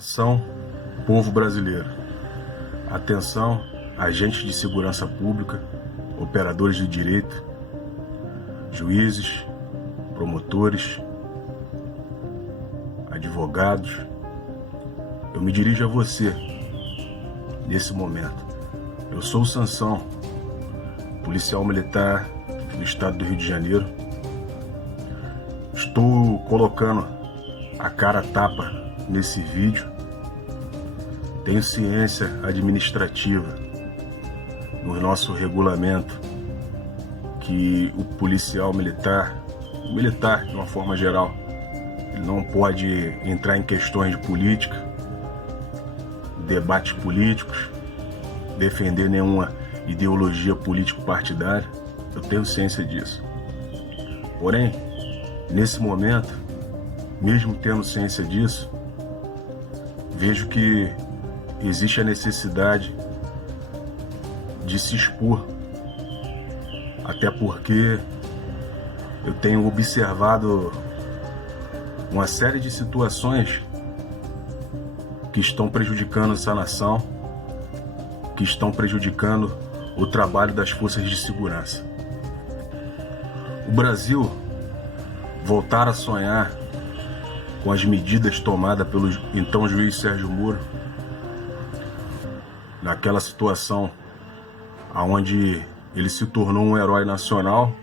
Atenção, povo brasileiro. Atenção, agentes de segurança pública, operadores de direito, juízes, promotores, advogados. Eu me dirijo a você nesse momento. Eu sou o Sansão, policial militar do estado do Rio de Janeiro. Estou colocando a cara a tapa nesse vídeo. Tenho ciência administrativa no nosso regulamento que o policial militar, o militar de uma forma geral, ele não pode entrar em questões de política, debates políticos, defender nenhuma ideologia político-partidária. Eu tenho ciência disso. Porém, nesse momento, mesmo tendo ciência disso, vejo que existe a necessidade de se expor, até porque eu tenho observado uma série de situações que estão prejudicando essa nação, que estão prejudicando o trabalho das forças de segurança. O Brasil voltar a sonhar com as medidas tomadas pelo então juiz Sérgio Moro, naquela situação onde ele se tornou um herói nacional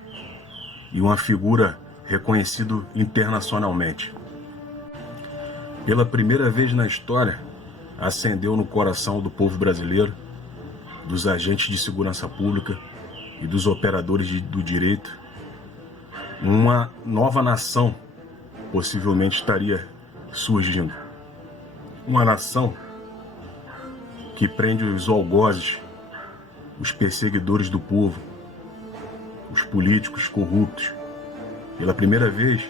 e uma figura reconhecida internacionalmente. Pela primeira vez na história, acendeu no coração do povo brasileiro, dos agentes de segurança pública e dos operadores do direito, uma nova nação possivelmente estaria surgindo. Uma nação que prende os algozes, os perseguidores do povo, os políticos corruptos. Pela primeira vez,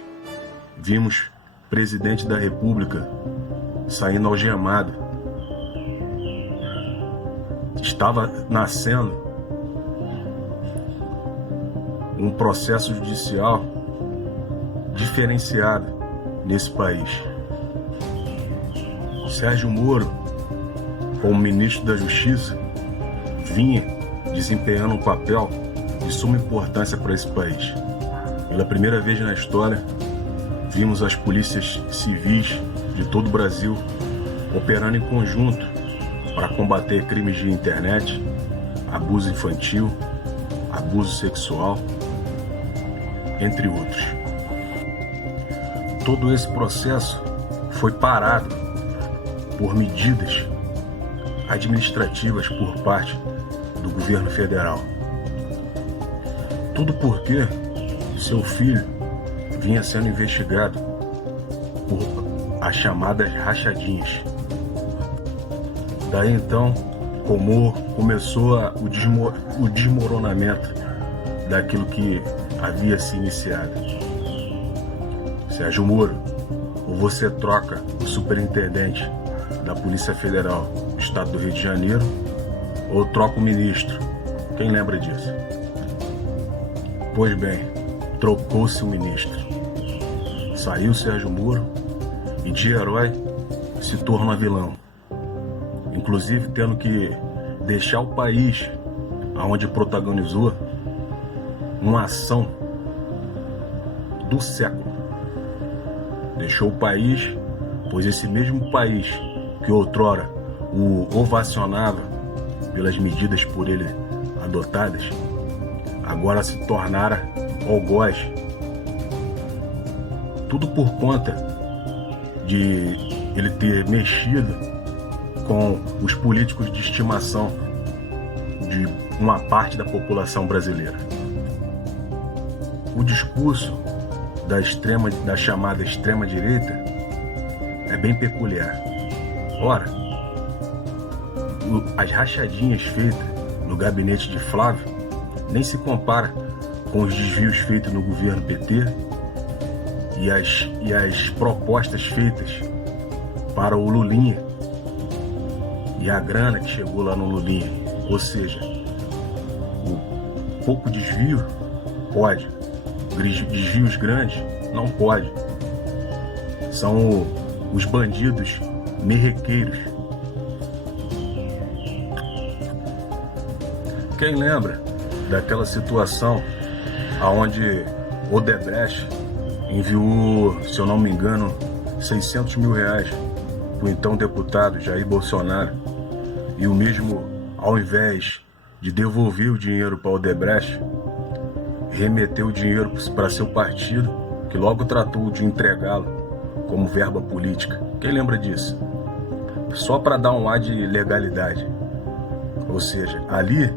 vimos presidente da República saindo algemado. Estava nascendo um processo judicial diferenciado nesse país. Sérgio Moro, como ministro da Justiça, vinha desempenhando um papel de suma importância para esse país. Pela primeira vez na história, vimos as polícias civis de todo o Brasil operando em conjunto para combater crimes de internet, abuso infantil, abuso sexual, entre outros. Todo esse processo foi parado por medidas administrativas por parte do governo federal. Tudo porque seu filho vinha sendo investigado por as chamadas rachadinhas. Daí então, como começou o desmoronamento daquilo que havia se iniciado. Sérgio Moro, ou você troca o superintendente da Polícia Federal do Estado do Rio de Janeiro, ou troca o ministro. Quem lembra disso? Pois bem, trocou-se o ministro. Saiu Sérgio Moro e de herói se torna vilão. Inclusive tendo que deixar o país onde protagonizou uma ação do século. Deixou o país, pois esse mesmo país que outrora o ovacionava pelas medidas por ele adotadas, agora se tornara algoz. Tudo por conta de ele ter mexido com os políticos de estimação de uma parte da população brasileira. O discurso da chamada extrema-direita é bem peculiar. Ora, as rachadinhas feitas no gabinete de Flávio nem se compara com os desvios feitos no governo PT e as propostas feitas para o Lulinha e a grana que chegou lá no Lulinha. Ou seja, o pouco desvio pode, desvios grandes não pode. São os bandidos merrequeiros. Quem lembra daquela situação onde Odebrecht enviou, se eu não me engano, 600 mil reais para o então deputado Jair Bolsonaro, e o mesmo, ao invés de devolver o dinheiro para Odebrecht, remeteu o dinheiro para seu partido, que logo tratou de entregá-lo como verba política. Quem lembra disso? Só para dar um ar de legalidade. Ou seja, ali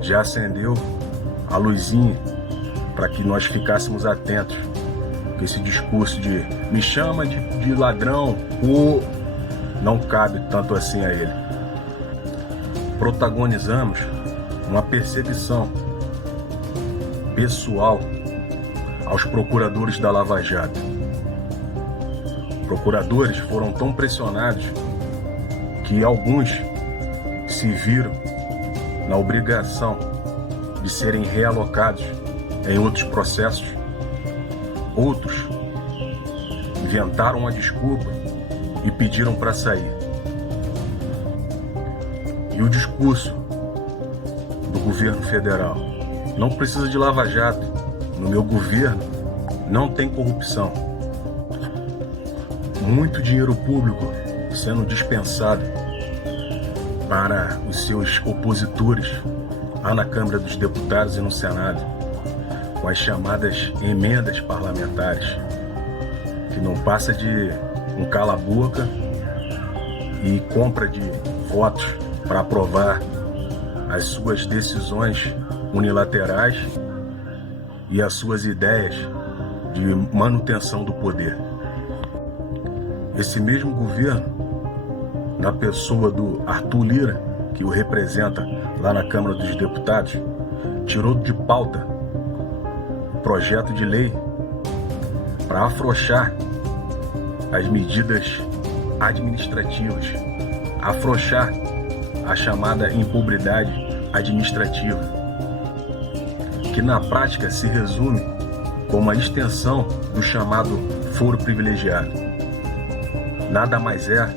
já acendeu a luzinha para que nós ficássemos atentos com esse discurso de me chama de ladrão, ou não cabe tanto assim a ele. Protagonizamos uma perseguição pessoal aos procuradores da Lava Jato. Procuradores foram tão pressionados que alguns se viram na obrigação de serem realocados em outros processos. Outros inventaram uma desculpa e pediram para sair. E o discurso do governo federal: não precisa de Lava Jato, no meu governo não tem corrupção. Muito dinheiro público sendo dispensado para os seus opositores lá na Câmara dos Deputados e no Senado, com as chamadas emendas parlamentares, que não passa de um cala-boca e compra de votos para aprovar as suas decisões unilaterais e as suas ideias de manutenção do poder. Esse mesmo governo, na pessoa do Arthur Lira, que o representa lá na Câmara dos Deputados, tirou de pauta o projeto de lei para afrouxar as medidas administrativas, afrouxar a chamada improbidade administrativa, que na prática se resume como a extensão do chamado foro privilegiado. Nada mais é,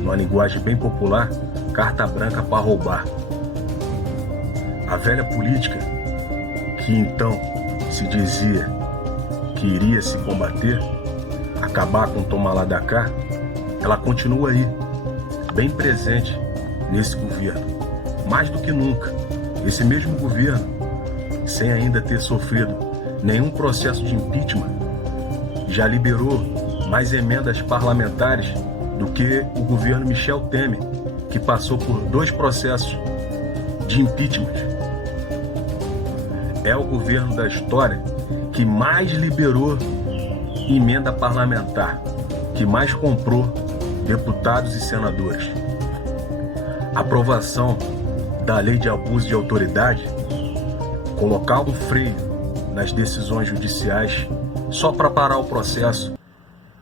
numa linguagem bem popular, carta branca para roubar. A velha política, que então se dizia que iria se combater, acabar com o toma lá da cá, ela continua aí, bem presente nesse governo. Mais do que nunca, esse mesmo governo, sem ainda ter sofrido nenhum processo de impeachment, já liberou mais emendas parlamentares do que o governo Michel Temer, que passou por 2 processos de impeachment. É o governo da história que mais liberou emenda parlamentar, que mais comprou deputados e senadores. A aprovação da lei de abuso de autoridade, colocar um freio nas decisões judiciais só para parar o processo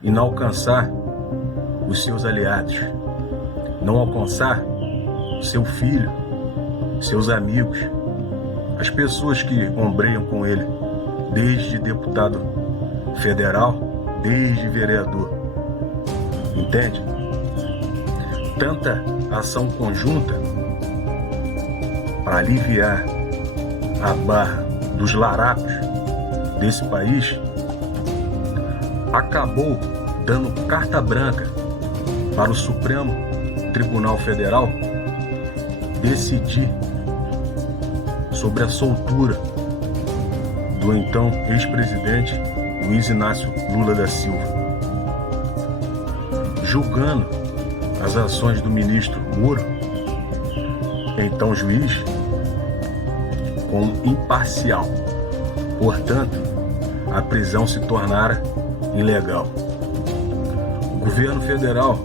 e não alcançar os seus aliados, não alcançar seu filho, seus amigos, as pessoas que ombreiam com ele, desde deputado federal, desde vereador. Entende? Tanta ação conjunta para aliviar a barra dos larápios desse país acabou dando carta branca para o Supremo Tribunal Federal decidir sobre a soltura do então ex-presidente Luiz Inácio Lula da Silva, julgando as ações do ministro Moro, então juiz, como imparcial. Portanto, a prisão se tornara ilegal. O governo federal,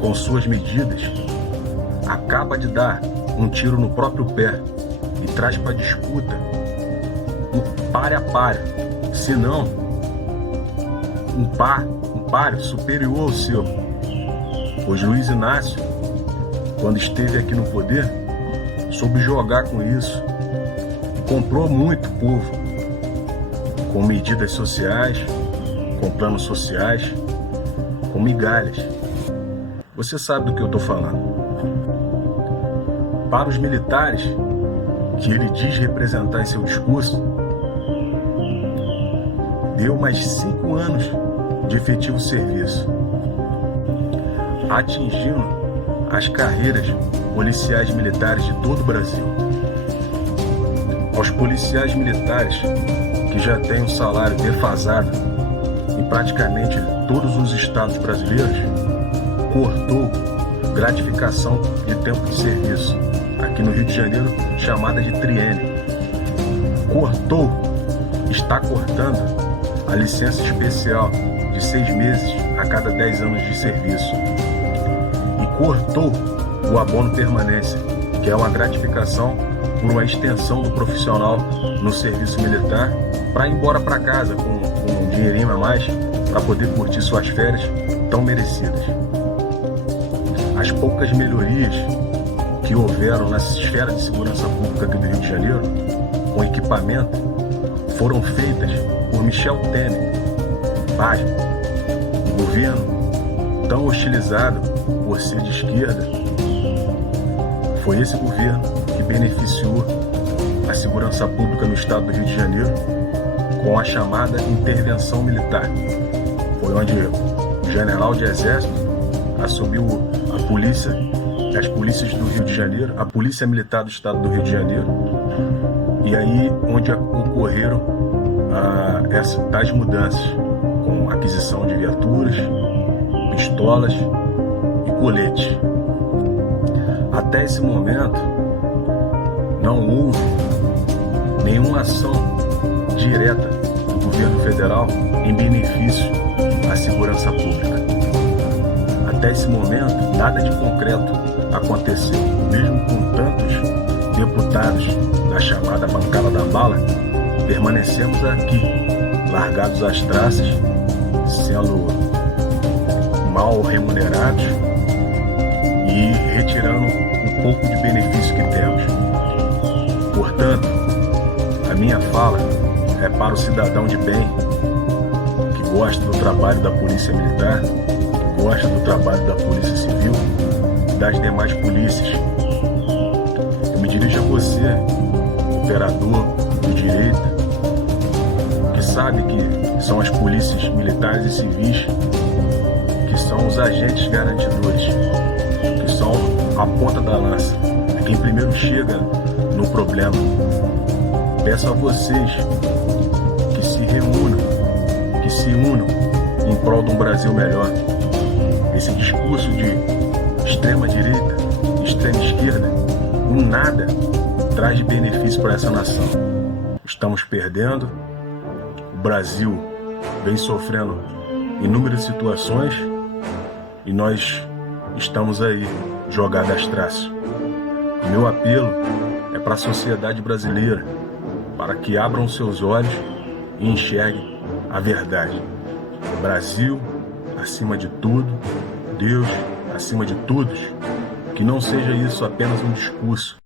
com suas medidas, acaba de dar um tiro no próprio pé e traz para disputa um páreo a páreo, se não um páreo superior ao seu. Pois Luiz Inácio, quando esteve aqui no poder, soube jogar com isso, comprou muito povo, com medidas sociais, com planos sociais, com migalhas. Você sabe do que eu estou falando. Para os militares, que ele diz representar em seu discurso, deu mais 5 anos de efetivo serviço, atingindo as carreiras policiais militares de todo o Brasil. Aos policiais militares que já têm um salário defasado em praticamente todos os estados brasileiros, cortou gratificação de tempo de serviço, aqui no Rio de Janeiro chamada de triênio. Está cortando a licença especial de 6 meses a cada 10 anos de serviço. E cortou o abono permanência, que é uma gratificação por uma extensão do profissional no serviço militar para ir embora para casa com um dinheirinho a mais para poder curtir suas férias tão merecidas. As poucas melhorias que houveram na esfera de segurança pública aqui do Rio de Janeiro, com equipamento, foram feitas por Michel Temer, pasmo, um governo tão hostilizado por ser de esquerda. Foi esse governo que beneficiou a segurança pública no estado do Rio de Janeiro com a chamada intervenção militar. Foi onde o general de exército assumiu a polícia, as polícias do Rio de Janeiro, a polícia militar do estado do Rio de Janeiro, e aí onde ocorreram tais mudanças, com aquisição de viaturas, pistolas e coletes. Até esse momento, não houve nenhuma ação direta do governo federal em benefício à segurança pública. Até esse momento, nada de concreto aconteceu. Mesmo com tantos deputados da chamada bancada da bala, permanecemos aqui, largados às traças, sendo mal remunerados e retirando um pouco de benefício que temos. Portanto, a minha fala é para o cidadão de bem, que gosta do trabalho da Polícia Militar, que gosta do trabalho da Polícia Civil e das demais polícias. Eu me dirijo a você, operador do direito, que sabe que são as polícias militares e civis que são os agentes garantidores, que são a ponta da lança, é quem primeiro chega no problema. Peço a vocês que se reúnam, que se unam em prol de um Brasil melhor. Esse discurso de extrema direita, extrema esquerda, em nada traz de benefício para essa nação. Estamos perdendo, o Brasil vem sofrendo inúmeras situações e nós estamos aí jogados às traças. O meu apelo é para a sociedade brasileira, para que abram seus olhos e enxerguem a verdade. Brasil acima de tudo, Deus acima de todos, que não seja isso apenas um discurso,